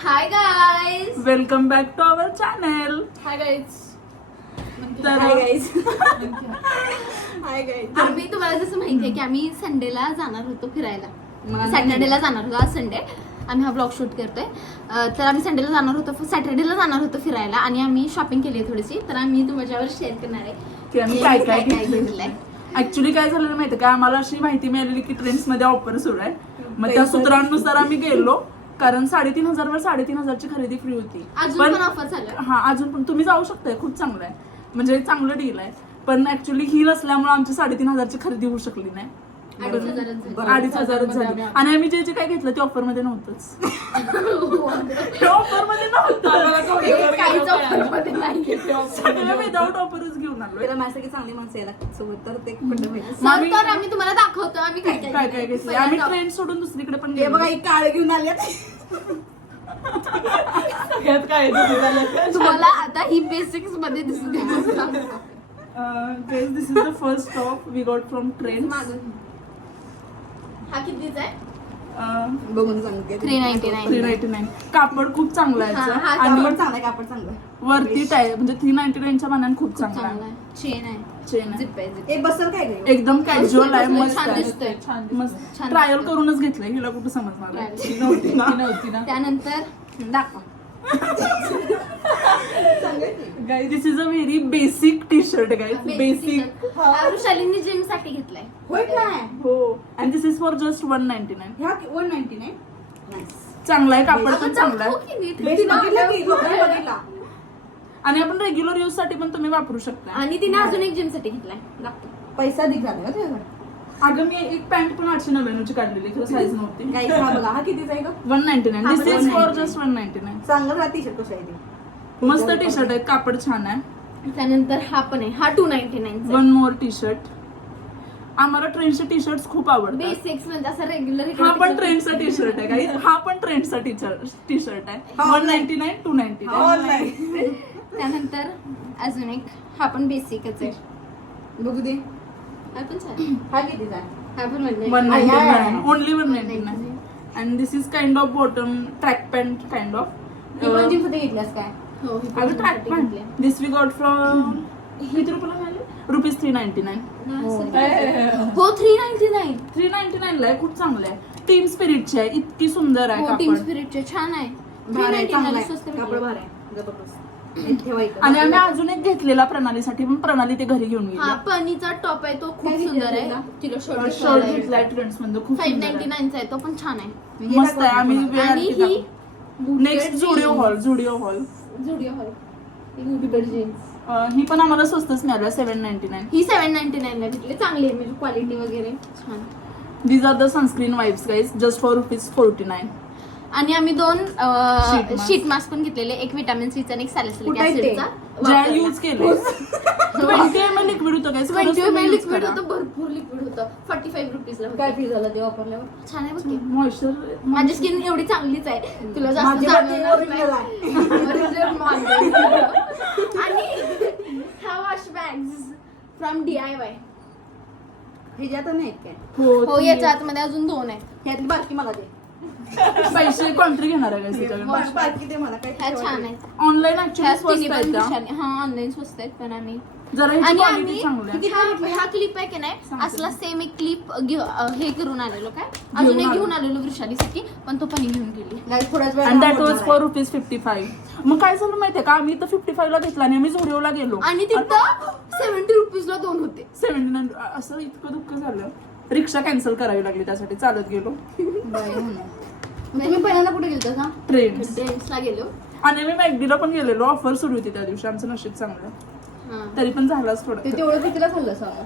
High guys, welcome back to our channel. Hi guys. Hi guys. आम्ही तुम्हाला जसं माहिती आहे की आम्ही संडेला जाणार होतो फिरायला. मला सॅटर्डेला जाणार होतो. आज संडे आम्ही हा ब्लॉग शूट करतोय. तर आम्ही संडेला जाणार होतो, सॅटर्डेला जाणार होतो फिरायला आणि आम्ही शॉपिंग केली आहे थोडीशी. तर आम्ही तुमच्यावर शेअर करणार आहे की आम्ही काय काय घेतलंय. ऍक्च्युली काय झालेलं माहितीये का, आम्हाला अशी माहिती मिळालेली की ट्रेंड्स मध्ये ऑफर सुरू आहे. मग त्या सूत्रांनुसार आम्ही गेलो, कारण 3,500 वर 3,500ची खरेदी फ्री होती. अजून पण ऑफर चालू आहे. हा, अजून पण तुम्ही जाऊ शकताय, खूप चांगलं आहे, म्हणजे चांगलं डील आहे. पण ऍक्च्युली ही नसल्यामुळे आमची 3,500ची खरेदी होऊ शकली नाही. 2,500 झाली. आणि आम्ही जे जे काय घेतलं ते ऑफर मध्ये नव्हतंच. ऑफर मध्ये काहीच offer मध्ये नाहीये. सगळं विदाऊट ऑफरच घेऊन आलो. त्याला माझ्यासाठी चांगली माणसं यायला लागतात सोबत, तर ते पडलं पाहिजे. तर आम्ही तुम्हाला दाखवतो आम्ही काय काय काय घेतलं. आम्ही ट्रेन सोडून दुसरीकडे पण हे बघा, एक काळ घेऊन आले. तुम्हाला आता ही बेसिक्स मध्ये दिसून this is the first stop we got from train. हा कितीचा आहे? बघून सांगते. 399. 399. कापड खूप चांगलं आहे याचं. हा, आणि कापड चांगलं आहे, कापड चांगलं आहे. वरती टाय म्हणजे 399च्या मानाने खूप चांगला चांगला आहे. आहे. चेन आहे. चेन आहे. Zip आहे, zip. हे बसल काय गं? एकदम कॅज्युअल आहे, मस्त छान आहे. दिसतोय. मस्त छान ट्रायल दिसतोय. करूनच घेतलंय, हिला कुठं समजणार आहे. Trial. नव्हती ना. त्यानंतर दाखवा. This is a very basic T shirt guys, basic. वृषालींनी जिम साठी घेतलाय. होय काय? हो, and this is for just 199. ह्या 199. नाईस. चांगला आहे, कापड पण आपण चांगला दाखवू आहे. की नीट? बेस बघितलं की? लोकांनी बघितला. आणि आपण रेग्युलर यूज साठी पण तुम्ही वापरू शकता. आणि तिने अजून एक जिम साठी घेतलाय. दाखव. पैसा दिख झाला का तुझ्याकडे? अगं मी एक पॅन्ट पण 899ची काढलेली, खरं साईज नव्हती. गाईज, हा बघा, हा कितीचा आहे गं? 199. हा, दिस इज फॉर 199. जस्ट 199. चांगलं राहते शर्ट कसं आहे ते? मस्त टी शर्ट आहे, कापड छान आहे. त्यानंतर हा पण आहे. हा 299 वन मोर टी शर्ट. आम्हाला ट्रेंडचे टी शर्ट खूप आवडतात. बेसिक्स म्हणजे असं रेग्युलर. हा पण ट्रेंडचा टी शर्ट आहे काही, हा पण ट्रेंडचा टी शर्ट आहे. 199, 299. ऑनलाईन. त्यानंतर अजून एक हा पण बेसिकच आहे. बघू दे. हा पण छान. हा कितीचा आहे? हा पण म्हणजे 199, only 199. And this is kind of bottom track pant kind of. ती पण जिम मध्ये घेतल्यास काय? हो, ही पण अगं ट्रॅक साठी पॅन्ट. घेतली. दिस वी गॉट फ्रॉम किती रुपयाला मिळाले? ₹399. हो 399. 399 ला आहे, खूप चांगलं आहे. टीम स्पिरिटची आहे, इतकी सुंदर आहे हो टीम कापड. स्पिरिटचे छान आहे. भार आहे, 399 चांगला ला आहे. स्वस्त कापड भेटले. भार आहे. जबरदस्त. हे ठेवायचं. आणि आम्ही अजून एक घेतलेला प्रणालीसाठी, पण प्रणाली ते घरी घेऊन हा गेली. पनीचा टॉप आहे, तो खूप काय सुंदर आहे. घेतलेला? तिला शर्ट शर्ट घेतलाय ट्रेंड्स मध्ये, खूप सुंदर आहे. 599 चा आहे, तो पण छान आहे. हे मस्त आहे. आम्ही आणि ही next Zudio haul. Zudio haul. ही बुटेड जीन्स. ही पण आम्हाला स्वस्तच मिळालं, 799. ही 799 ला भेटली. चांगली आहे म्हणजे क्वालिटी वगैरे छान. These are the sunscreen wipes guys, just for ₹49. आणि आम्ही 2 Sheet mask. शीट मास्क पण घेतलेले, एक व्हिटॅमिन सीचा आणि एक सॅलिसिलिक कुठं आहे ते? ऍसिडचा. ज्या यूज केले 20 ml लिक्विड होतं गाईज. 20 ml लिक्विड होतं, भरपूर लिक्विड होतं. 45 रुपीजला काय होतं. फी झालं ते वापरल्यावर? छान आहे बघ की. मॉइश्चर. माझी स्किन एवढी चांगलीच आहे, तुला जास्त माझी जाणवणार original नाही. आहे. Original माझी. आणि हा वॉश बॅग्स फ्रॉम DIY. ह्याच्यात नाहीत काय? हो याच्या आतमध्ये अजून 2 आहेत. ह्यातली बारकी मला दे. पैसे कॉन्ट्री घेणार आहे गाईज त्याच्याकडे. वॉश बारकी दे मला. काय ह्या छान आहेत. ऑनलाईन ह्या ऍक्च्युली स्वस्त तिन्ही आहेत पण त्या. दिशाने. हा ऑनलाईन स्वस्त आहेत, पण आम्ही जरा ह्याची आणि क्वालिटी आम्ही चांगली आहे. हा क्लिप आहे की नाही, सांगते. असला सेम एक क्लिप हे करून आलेलो. काय अजून एक घेऊन आलेलो वृषालीसाठी, पण तो पण घेऊन गेली. गाईज थोड्याच अँड दॅट वॉज फॉर वेळात ₹55. मग काय झालं माहितीये का, आम्ही तर 55 ला घेतला आणि आम्ही झुडिओला गेलो आणि तिथं 70 रुपीजला 2 होते. 79. असं इतकं दुःख झालं, रिक्षा कॅन्सल करावी लागली, त्यासाठी चालत गेलो. तुम्ही पहिल्यांदा कुठे गेलता का? ट्रेन्स. ट्रेंड्सला गेलो. आणि आम्ही मॅगडीला पण गेलेलो, ऑफर सुरू होती त्या दिवशी. आमचं नशीब चांगलं, हा. तरी पण झालंच ते थोडं. तेवढं कितीला खाल्लं सांगा?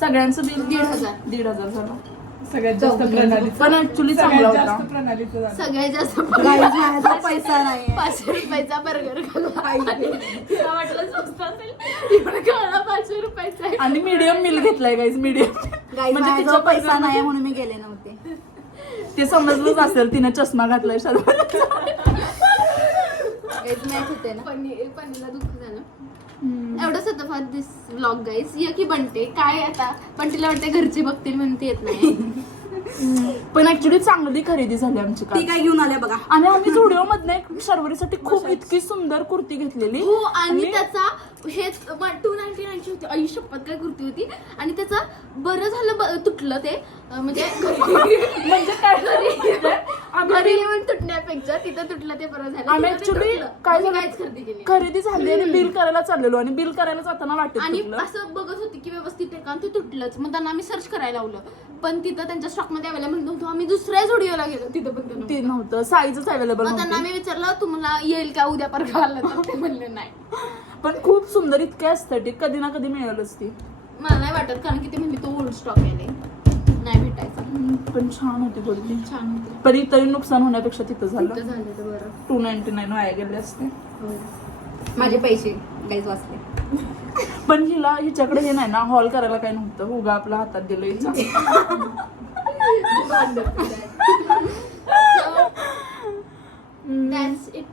सगळ्यांचं बिल 1,500. 1,500 झालं. सगळ्यात जास्त प्रणालीचा. पण ऍक्च्युली चांगला सगळ्यात होता. जास्त प्रणालीचा झाला. सगळ्यात जास्त गाईज माझा पैसा नाही. 500 रुपयाचा बर्गर खाल्ला. तिला वाटलं स्वस्त असेल, तिकडे कळला 500 रुपयाचा आहे. आणि मीडियम मिल घेतलाय गाईज, मीडियम. गाईज म्हणजे माझा तिच्या पैसा नाही म्हणून मी गेले नव्हते. ते समजलंच असेल, तिने चष्मा घातलाय सर्व. एक मॅच होते ना. पनीला दुःख झालं. एवढंच होतं फॉर दिस व्लॉग गाईज. या की बनते काय आता, पण तिला वाटते घरचे बघतील म्हणून ती येत नाही. पण ऍक्च्युली चांगली खरेदी झाली आमची ती काल. काय घेऊन आल्या बघा. आणि आम्ही झुडिओ मधनं एक शर्वरीसाठी खूप इतकी सुंदर कुर्ती घेतलेली. हो आणि त्याचा हेच 299 ची होती. आई शपथ काय कुर्ती होती. आणि त्याचं बरं झालं तुटलं ते म्हणजे म्हणजे काय घरी येऊन तुटण्यापेक्षा तिथं तुटलं ते बरं झालं. आम्ही तिथं ते ऍक्च्युली तुटलं. काय आम्ही झालं काहीच खरेदी केली खरेदी झाली आणि बिल करायला चाललेलो आणि बिल करायला जाताना वाटत आणि तुटलं. असं बघत होती की व्यवस्थित आहे का आणि ते तुटलंच. मग त्यांना आम्ही सर्च करायला लावलं पण तिथं त्यांच्या स्टॉक मध्ये अवेलेबल नव्हतं. आम्ही दुसऱ्या झुडिओला गेलो तिथं पण ते ते नव्हतं. नव्हतं साईजच अवेलेबल मग त्यांना आम्ही विचारलं तुम्हाला येईल का उद्या परवा आलं तर ते म्हणले नाही. पण खूप सुंदर इतके एस्थेटिक कधी ना कधी मिळालच ती. मला नाही वाटत कारण की ते म्हणली तो ओल्ड स्टॉक आहे नाही भेटायचा. पण छान होती कुर्ती. छान होते. पण इतरही नुकसान होण्यापेक्षा तिथं तिथं झालं. झालं तर बरं. 299 वाया गेले असते. माझे पैसे गाईज वाचले. पण हिच्याकडे हे नाही ना हॉल करायला काय नव्हतं उगा आपल्या हातात दिलं हिच्या. That's it.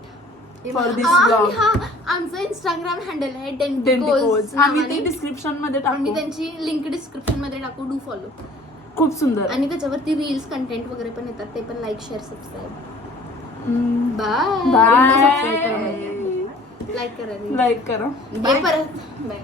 For this आणि vlog. हा आमचं इंस्टाग्राम हँडल आहे डेंटिकोज डेंटिकोज आम्ही ते डिस्क्रिप्शन मध्ये आम्ही टाकू. त्यांची लिंक डिस्क्रिप्शन मध्ये टाकू. Do follow. खूप सुंदर. आणि त्याच्यावरती रील्स कंटेंट वगैरे पण येतात ते पण like share subscribe. Bye bye. Like करा लाईक करा. परत बाय.